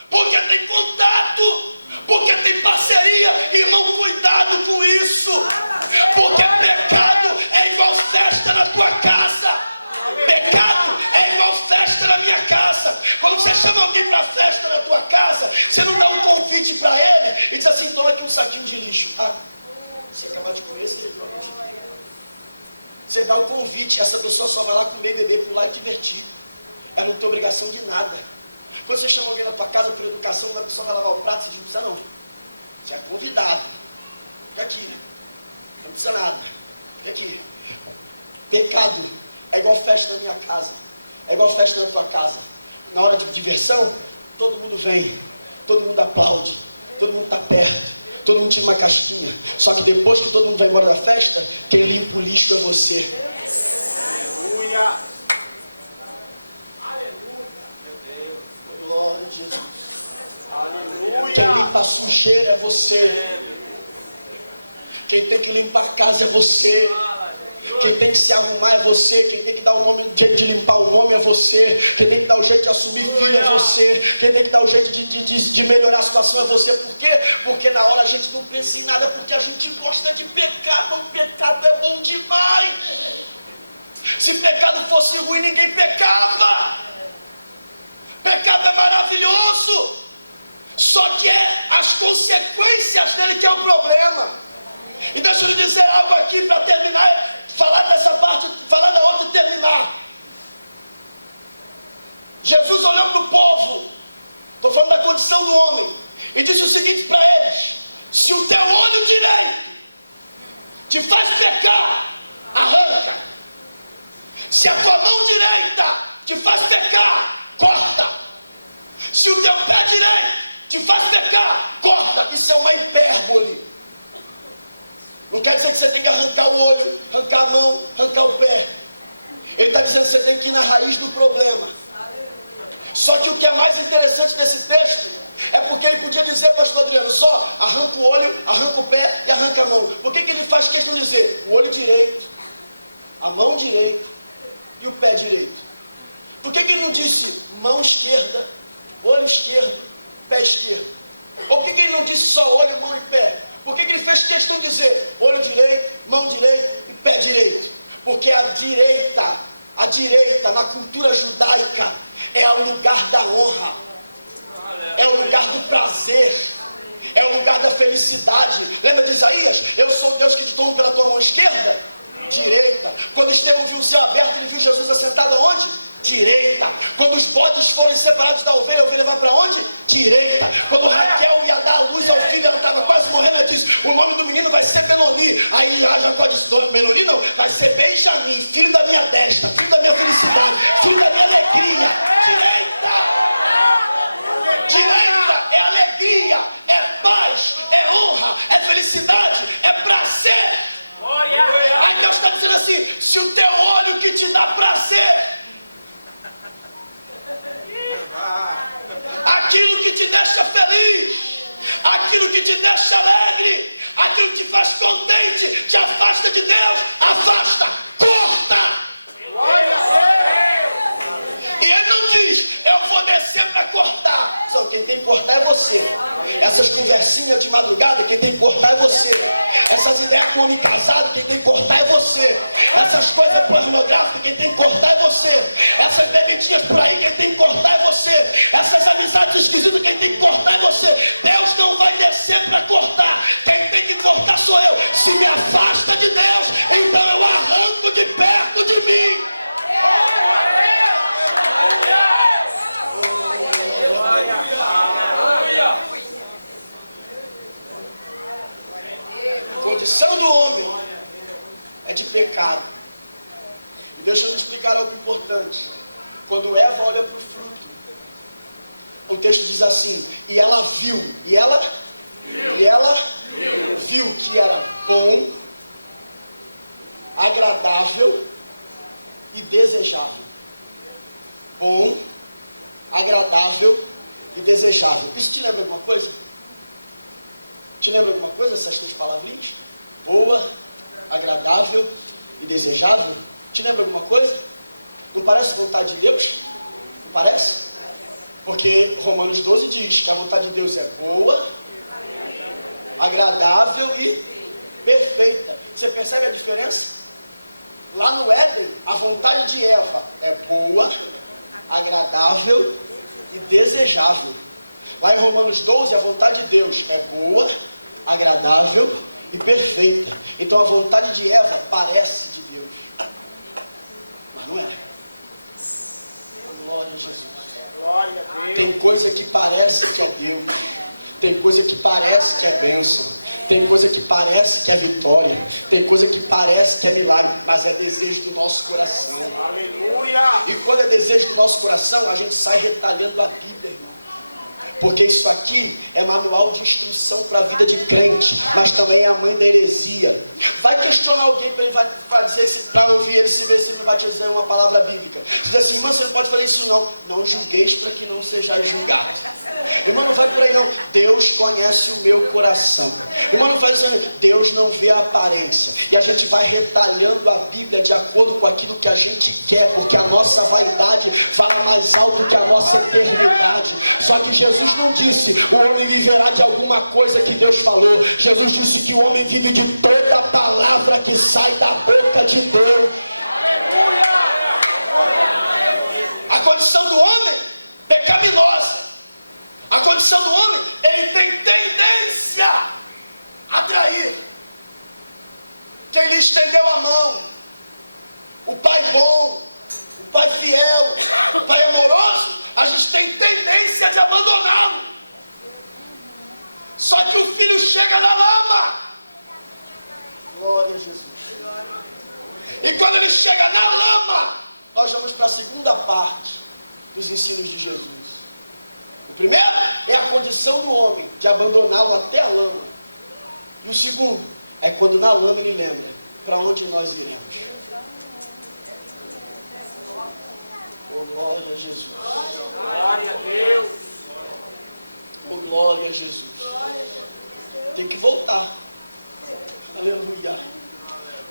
porque tem contato, porque tem parceria. Irmão, cuidado com isso, porque pecado é igual festa na tua casa. Pecado é igual festa na minha casa. Quando você chama alguém para festa na tua casa, você não dá um convite para ele e diz assim: toma aqui um saquinho de lixo. Ah, você acabou de comer, você dá o convite, essa pessoa só vai lá comer, beber, pular e divertir. Ela não tem obrigação de nada. Quando você chama alguém na tua casa por educação, não é só vai lavar o prato, você não precisa não. Você é convidado. Fica aqui. Não precisa nada. Fica aqui. Pecado é igual festa na minha casa, é igual festa na tua casa. Na hora de diversão, todo mundo vem, todo mundo aplaude, todo mundo está perto, todo mundo tira uma casquinha. Só que depois que todo mundo vai embora da festa, quem limpa o lixo é você. Aleluia. Glória a Jesus. Aleluia. Quem limpa a sujeira é você. Quem tem que limpar a casa é você. Quem tem que se arrumar é você. Quem tem que dar o jeito de limpar o nome é você. Quem tem que dar o jeito de assumir filho é você. Quem tem que dar o jeito de melhorar a situação é você. Por quê? Porque na hora a gente não pensa em nada, porque a gente gosta de pecado. O pecado é bom demais. Se pecado fosse ruim, ninguém pecava. Pecado é maravilhoso. Só que é as consequências dele que é o problema. E deixa eu lhe dizer algo aqui para terminar. Falar dessa parte, falar da outra e terminar. Jesus olhando para o povo, estou falando da condição do homem, e disse o seguinte para eles: se o teu olho direito te faz pecar, arranca. Se a tua mão direita te faz pecar, corta. Se o teu pé direito te faz pecar, corta. Isso é uma hipérbole. Não quer dizer que você tem que arrancar o olho, arrancar a mão, arrancar o pé. Ele está dizendo que você tem que ir na raiz do problema. Só que o que é mais interessante nesse texto é porque ele podia dizer, pastor Adriano, só arranca o olho, arranca o pé e arranca a mão. Por que ele faz questão de dizer o olho direito, a mão direita e o pé direito? Por que ele não disse mão esquerda, olho esquerdo, pé esquerdo? Por que ele não disse só olho, mão e pé? Por que ele fez questão de dizer olho direito, mão direita e pé direito? Porque a direita na cultura judaica é o lugar da honra, é o lugar do prazer, é o lugar da felicidade. Lembra de Isaías? Eu sou Deus que te tomo pela tua mão esquerda, direita. Quando Estevão viu o céu aberto, ele viu Jesus assentado aonde? Direita. Quando os bodes foram separados da ovelha, a ovelha vai para onde? Direita. Quando Raquel ia dar a luz ao filho, ela estava quase morrendo, ela disse: o nome do menino vai ser Benoni. Aí Jacó disse: Benoni não, vai ser Benjamim, filho da minha destra, filho da minha felicidade, filho da minha alegria. Direita é alegria, é paz, é honra, é felicidade, é prazer. Aí Deus está dizendo assim: se o teu olho que te dá prazer, aquilo que te deixa feliz, aquilo que te deixa alegre, aquilo que te faz contente, te afasta de Deus, afasta, corta. E ele não diz: eu vou descer para cortar. Só quem tem que cortar é você. Essas conversinhas de madrugada, quem tem que cortar é você. Essas ideias com homem casado, quem tem que cortar é você. Essas coisas pornográficas, quem tem que cortar é você. Essas bebidinhas por aí, quem tem que cortar é você. Essas amizades esquisitas, quem tem que cortar é você. Deus não vai descer para cortar. Quem tem que cortar sou eu. Se me afasta de Deus, então eu arranco de perto de mim. A condição do homem é de pecado. E deixa eu te explicar algo importante. Quando Eva olha para o fruto, o texto diz assim: e ela viu, e ela viu que era bom, agradável e desejável. Bom, agradável e desejável. Isso te lembra alguma coisa? Te lembra alguma coisa essas três palavrinhas? Boa, agradável e desejável? Te lembra alguma coisa? Não parece vontade de Deus? Não parece? Porque Romanos 12 diz que a vontade de Deus é boa, agradável e perfeita. Você percebe a diferença? Lá no Éden, a vontade de Eva é boa, agradável e desejável. Lá em Romanos 12, a vontade de Deus é boa, agradável e perfeita. Então a vontade de Eva parece de Deus, mas não é. Glória a Jesus. Glória a Deus. Tem coisa que parece que é Deus, tem coisa que parece que é bênção, tem coisa que parece que é vitória, tem coisa que parece que é milagre, mas é desejo do nosso coração. Aleluia. E quando é desejo do nosso coração, a gente sai retalhando a Bíblia, irmão. Porque isso aqui é manual de instrução para a vida de crente, mas também é a mãe da heresia. Vai questionar alguém para ele vai dizer, para ouvir ele, se ver se ele vai dizer uma palavra bíblica. Diz assim, irmão, você não pode fazer isso não. Não julgueis para que não sejais julgados. Irmão, não vai por aí não. Deus conhece o meu coração. Irmão, não faz isso. Deus não vê a aparência. E a gente vai retalhando a Bíblia de acordo com aquilo que a gente quer, porque a nossa vaidade fala mais alto que a nossa eternidade. Só que Jesus não disse, o homem viverá de alguma coisa que Deus falou. Jesus disse que o homem vive de toda a palavra que sai da boca de Deus. Aleluia. A condição do homem é pecaminosa. A condição do homem, ele tem tendência a trair. Quem lhe estendeu a mão, o pai bom, o pai fiel, o pai amoroso, a gente tem tendência de abandoná-lo. Só que o filho chega na lama. Glória a Jesus. E quando ele chega na lama, nós vamos para a segunda parte dos ensinos de Jesus. O primeiro é a condição do homem de abandoná-lo até a lama. E o segundo é quando na lama ele lembra para onde nós iremos. Oh, glória a Jesus. Glória a Deus. Oh, glória a Jesus. Tem que voltar. Aleluia.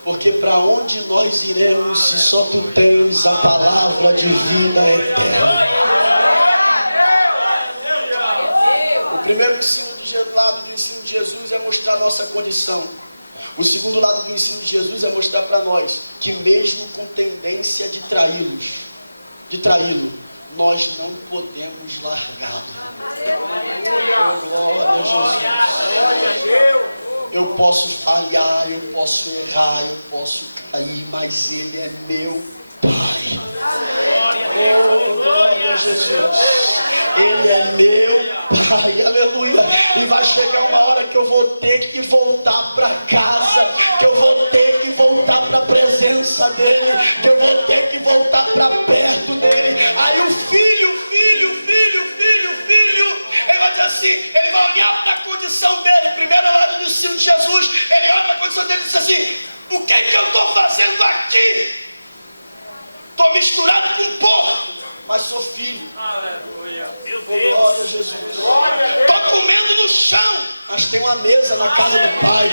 Porque para onde nós iremos se só tu tens a palavra de vida eterna? O primeiro lado do ensino de Jesus é mostrar a nossa condição. O segundo lado do ensino de Jesus é mostrar para nós que mesmo com tendência de traí-lo, nós não podemos largá-lo. Glória a Jesus. Glória a Deus. Eu posso falhar, eu posso errar, eu posso cair, mas Ele é meu Pai. Oh, glória a Jesus. Ele é meu Pai, aleluia. E vai chegar uma hora que eu vou ter que voltar para casa, que eu vou ter que voltar para a presença dEle, que eu vou ter que voltar para perto dEle. Aí o filho, ele vai dizer assim, ele vai olhar para a condição dele. Primeiro lá no ensino de Jesus, ele olha para a condição dele e diz assim, o que eu estou fazendo aqui? Estou misturado com porco, mas sou filho. Aleluia. Meu Glória a Deus. Jesus. Glória a Deus. Estou comendo no chão, mas tem uma mesa na casa do Pai.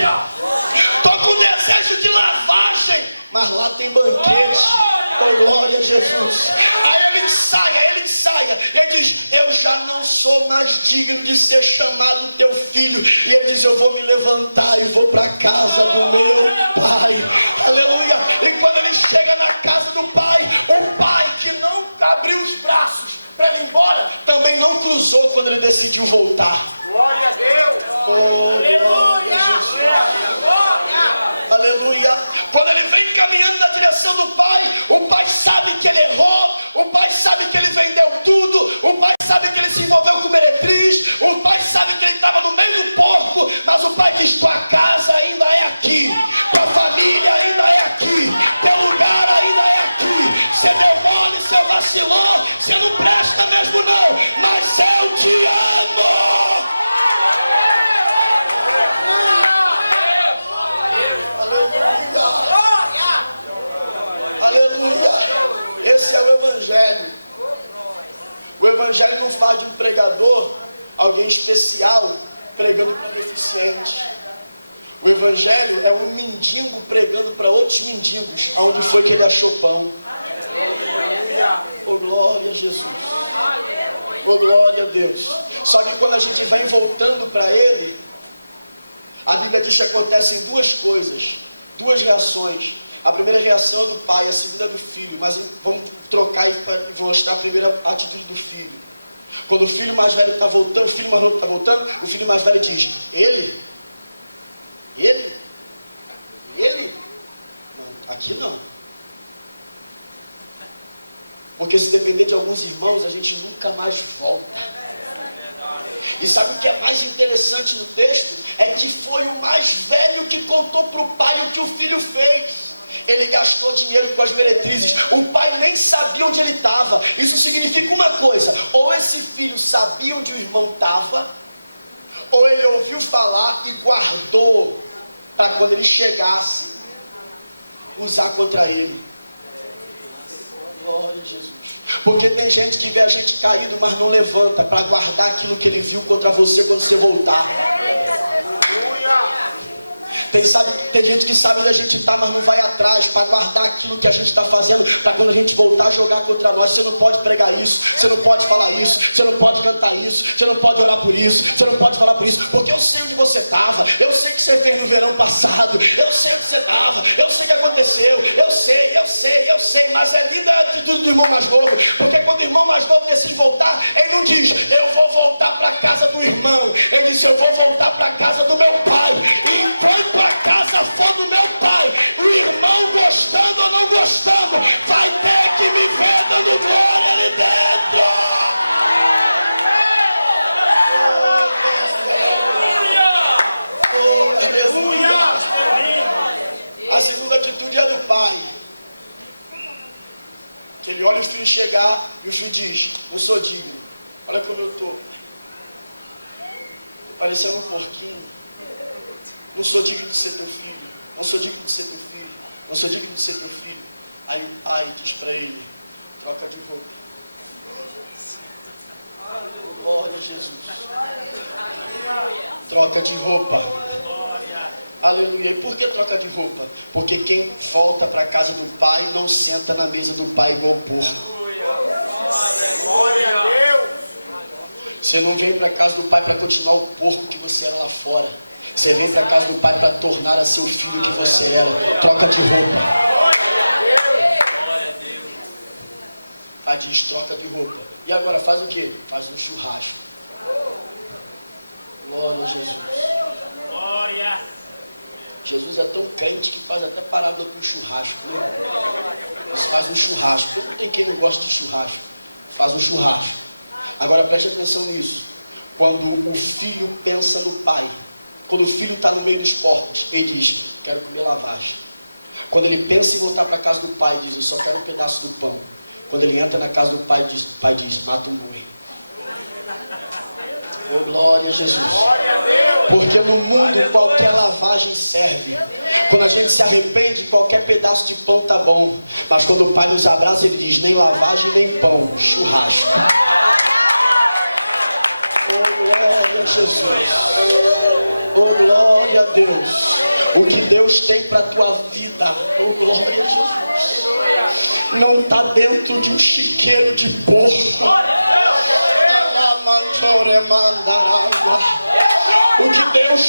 Estou com desejo de lavagem, mas lá tem banquete. Oh, glória a Jesus. Aí ele ensaia, ele diz, eu já não sou mais digno de ser chamado teu filho. E ele diz, eu vou me levantar e vou para a casa do meu Pai. Aleluia. E quando ele chega na casa do Pai, o Pai que não abriu os braços para ele ir embora, também não cruzou quando ele decidiu voltar. Glória a Deus. Oh, Aleluia. Aleluia. Quando ele vem caminhando na direção do Pai, o Pai sabe que ele errou, o Pai sabe que ele vendeu tudo, o Pai sabe que ele se envolveu com meretriz, o Pai sabe que ele estava no meio do porco, mas o Pai diz, tua casa ainda é aqui, tua família ainda é aqui, teu lugar ainda é aqui. Você deu mole, você vacilou, você não presta mesmo não, mas eu te amo. Aleluia. Esse é o Evangelho. O O evangelho não faz de um pregador alguém especial pregando para deficiente. O evangelho é um mendigo pregando para outros mendigos, aonde foi que ele achou pão. Oh, glória a Jesus. Oh, glória a Deus. Só que quando a gente vai voltando para ele, a Bíblia diz que acontecem duas coisas, duas reações. A primeira reação é do pai, a segunda é do filho. Mas vamos trocar e mostrar a primeira atitude do filho. Quando o filho mais velho está voltando, o filho mais novo está voltando, o filho mais velho diz: Ele? Não, aqui não. Porque se depender de alguns irmãos, a gente nunca mais volta. E sabe o que é mais interessante no texto? É que foi o mais velho que contou para o pai o que o filho fez. Ele gastou dinheiro com as meretrizes. O pai nem sabia onde ele estava. Isso significa uma coisa: ou esse filho sabia onde o irmão estava, ou ele ouviu falar e guardou para quando ele chegasse usar contra ele. Glória a Jesus. Porque tem gente que vê a gente caído, mas não levanta para guardar aquilo que ele viu contra você quando você voltar. Tem gente que sabe onde a gente está, mas não vai atrás para guardar aquilo que a gente está fazendo, para quando a gente voltar a jogar contra nós. Você não pode pregar isso, você não pode falar isso, você não pode cantar isso, você não pode orar por isso, você não pode falar por isso, porque eu sei onde você estava, eu sei o que você fez no verão passado, eu sei onde você estava, eu sei o que aconteceu, eu sei, mas é linda a atitude do irmão mais novo, porque quando o irmão mais novo decide voltar, ele não diz: eu vou voltar para a casa do irmão, ele diz: eu vou voltar para a casa do meu pai. E enquanto a casa for do meu pai, o irmão gostando ou não gostando, vai ter que me ver dando glória ali dentro. A segunda atitude é do pai, que ele olha o filho chegar e o filho diz: não sou digno, olha como eu estou, parecendo um porquinho, não sou digno de ser teu filho, não sou digno de ser teu filho, não sou digno de ser teu filho. Aí o pai diz para ele: troca de roupa. Glória a Jesus. Troca de roupa. Aleluia. E por que troca de roupa? Porque quem volta para a casa do pai não senta na mesa do pai igual porco. Glória a Deus. Você não vem para a casa do pai para continuar o porco que você era lá fora. Você vem para a casa do pai para tornar a seu filho que você era. Troca de roupa. Pai diz: troca de roupa. E agora faz o quê? Faz um churrasco. Glória a Jesus. Glória. Jesus é tão crente que faz até parábola com churrasco. Mas faz um churrasco. Não tem quem não gosta de churrasco. Faz um churrasco. Agora preste atenção nisso. Quando o filho pensa no pai, quando o filho está no meio dos porcos, ele diz: quero comer lavagem. Quando ele pensa em voltar para a casa do pai, diz: eu só quero um pedaço do pão. Quando ele entra na casa do pai, o pai diz: mata um boi. Oh, glória a Jesus. Porque no mundo qualquer lavagem serve. Quando a gente se arrepende, qualquer pedaço de pão tá bom. Mas quando o pai nos abraça, ele diz: nem lavagem nem pão, churrasco. Oh, glória a Jesus. Oh, glória a Deus. O que Deus tem para a tua vida, oh, glória a Jesus, não está dentro de um chiqueiro de porco. O que Deus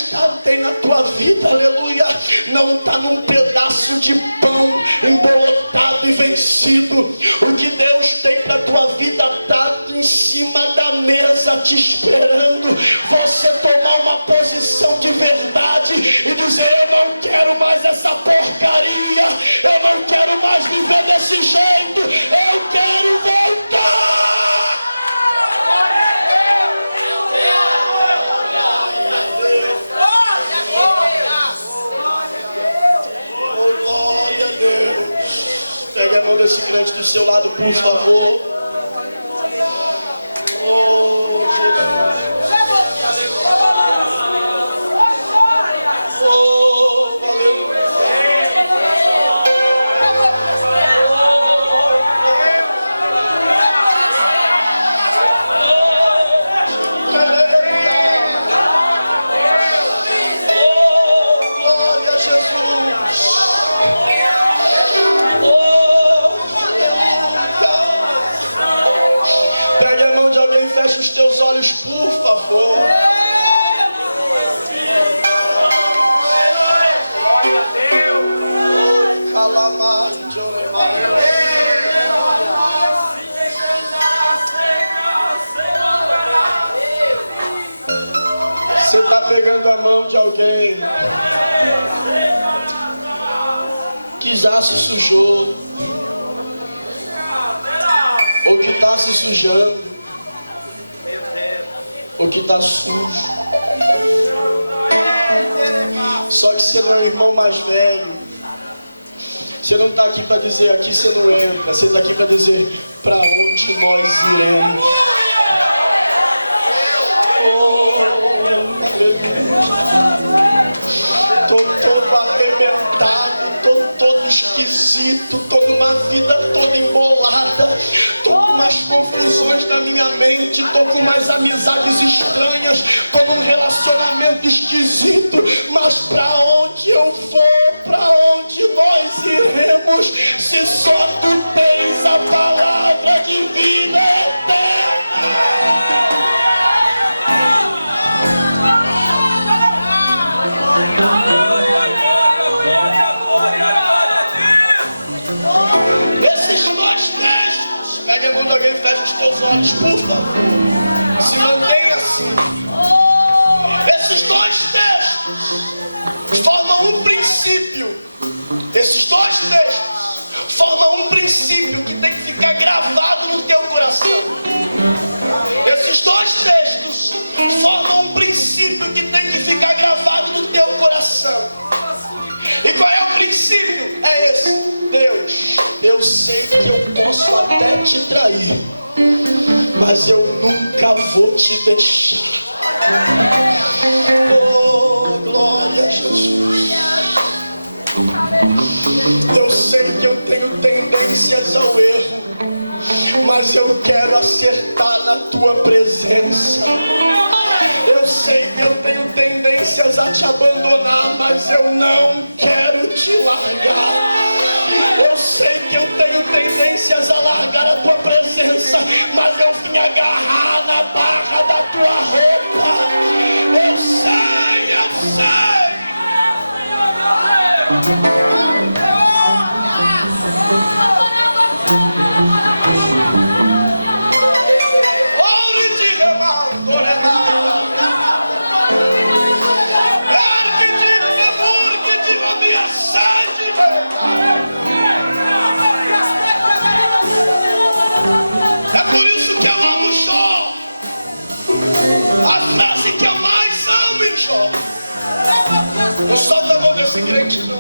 tem na tua vida, aleluia, não está num pedaço de pão embolotado e vencido. O que Deus tem para a tua vida está em cima da mesa te esperando. Você tomar uma posição de verdade e dizer: eu não quero mais essa porcaria, eu não quero mais viver desse jeito, eu quero voltar. Pegue a mão desse crente do seu lado, por favor. Oh, Jesus. Oh, aleluia. pegando a mão de alguém que já se sujou, ou que está se sujando, ou que está sujo. Só que você não é o irmão mais velho. Você não está aqui para dizer aqui você não entra. Você está aqui para dizer para onde nós iremos. Estou todo arrebentado, estou todo esquisito, estou numa vida toda embolada, estou com umas confusões na minha mente, estou com umas amizades estranhas, estou num relacionamento esquisito, mas para onde eu vou, para onde nós iremos, se só tu tens a palavra de vida eterna? Pega a mão de alguém e fecha os teus olhos, por favor. Se mantenha assim. Esses dois textos formam um princípio. Esses dois textos formam um princípio que tem que ficar gravado no teu coração. Esses dois textos formam um princípio que tem que ficar gravado no teu coração. E qual é o princípio? É esse. Deus, eu sei que eu posso até te trair, mas eu nunca vou te deixar. Oh, glória a Jesus. Eu sei que eu tenho tendências ao erro, mas eu quero acertar na tua presença. Eu sei que eu tenho tendências a te abandonar, mas eu não quero te largar. Eu sei que eu tenho tendências a largar a tua presença, mas eu vim agarrar na barra da tua roupa. Eu sei, eu sei. Não solta a mão desse crente, não.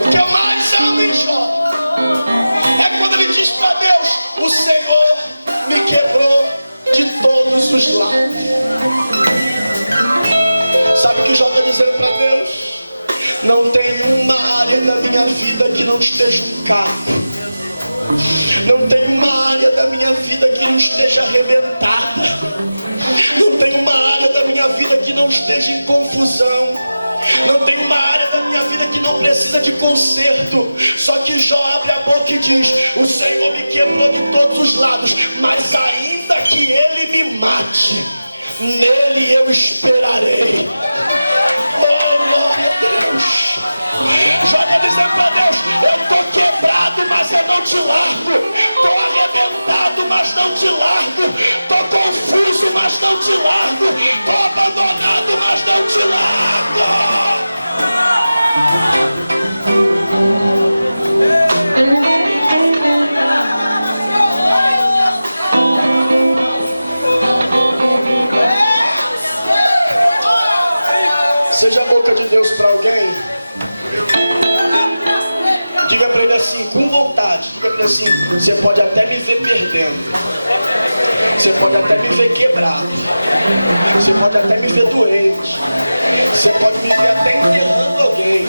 O que eu mais amo em Jó é quando ele diz para Deus: o Senhor me quebrou de todos os lados. Sabe o que Jó está dizendo para Deus? Não tem uma área da minha vida que não esteja um caco. Não tem uma área da minha vida que não esteja arrebentada. Não tem uma área da minha vida que não esteja em confusão. Não tem uma área da minha vida que não precisa de conserto. Só que Jó abre a boca e diz: o Senhor me quebrou de todos os lados, mas ainda que Ele me mate, nele eu esperarei. Oh, glória a Deus. Jó está dizendo para Deus: eu estou quebrado, mas eu não te largo. Estou arrebentado, mas não te largo. Estou confuso, mas não te largo. Estou abandonado, mas não te largo. Seja a boca de Deus para alguém. Diga para ele assim, com vontade. Diga para ele assim: você pode até me ver perdendo. Você pode até me ver quebrado. Você pode até me ver doente. Você pode me ver até enterrando alguém.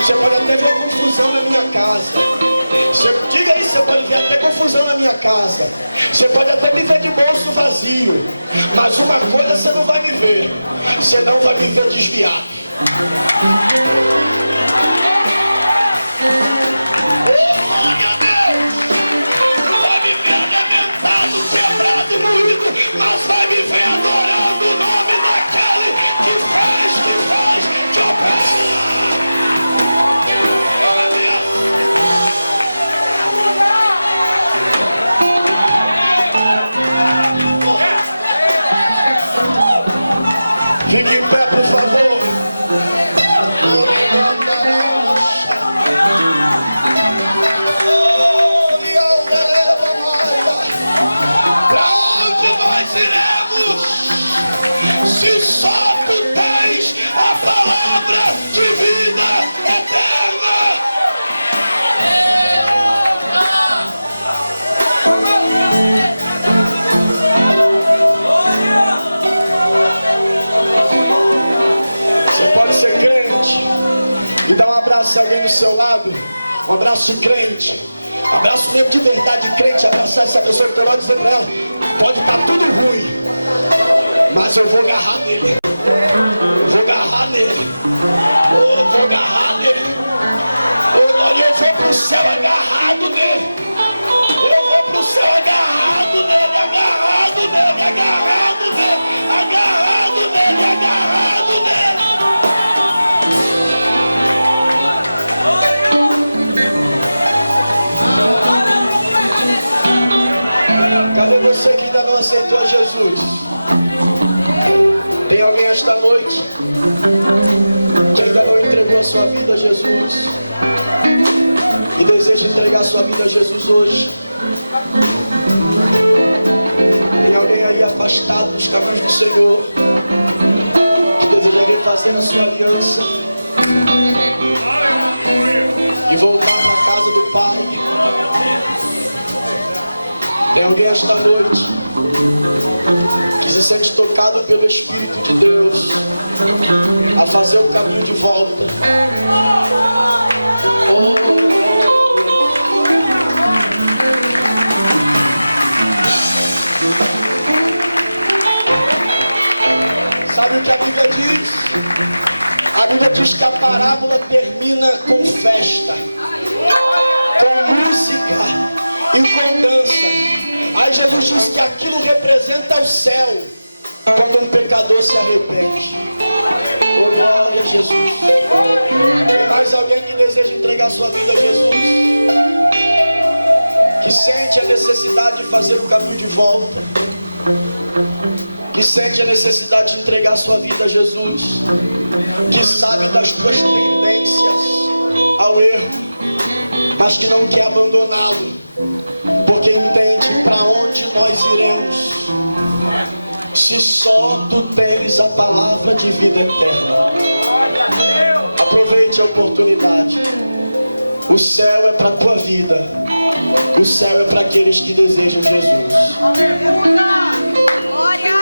Você pode até ver confusão na minha casa. Diga aí, você pode ver até confusão na minha casa. Você pode até me ver de bolso vazio. Mas uma coisa você não vai me ver: você não vai me ver desviado. Mas vai me ver adorando o nome daquele que faz, que opera. abrace alguém do seu lado. Um abraço de crente. Um abraço mesmo de verdade de crente. Abraçar essa pessoa que está lá e dizer para ela: pode estar tudo ruim, mas eu vou agarrar nele. Vou agarrar nele. Oh, vou agarrar nele. Oh, glória, eu vou para o céu agarrado nele. Eu vou para o céu agarrado nele, agarrado nele, agarrado nele, agarrado nele, agarrado nele. Cadê você que ainda não aceitou Jesus? Tem alguém esta noite que ainda não entregou a sua vida a Jesus e deseja entregar a sua vida a Jesus hoje? Tem alguém aí afastado dos caminhos do Senhor que deseja refazer a sua aliança e voltar para a casa do Pai? Tem alguém esta noite que se sente tocado pelo Espírito de Deus a fazer o caminho de volta? Sabe o que a Bíblia diz? A Bíblia diz que a parábola termina com festa, com música e com dança. Aí Jesus diz que aquilo representa o céu quando um pecador se arrepende. Oh, glória a Jesus. Tem mais alguém que deseja entregar sua vida a Jesus? Que sente a necessidade de fazer o caminho de volta? Que sente a necessidade de entregar sua vida a Jesus? Que sabe das tuas tendências ao erro, mas que não quer abandoná-lo, porque entende para onde nós iremos se só tu tens a palavra de vida eterna. Aproveite a oportunidade. O céu é para a tua vida. O céu é para aqueles que desejam Jesus. Glória!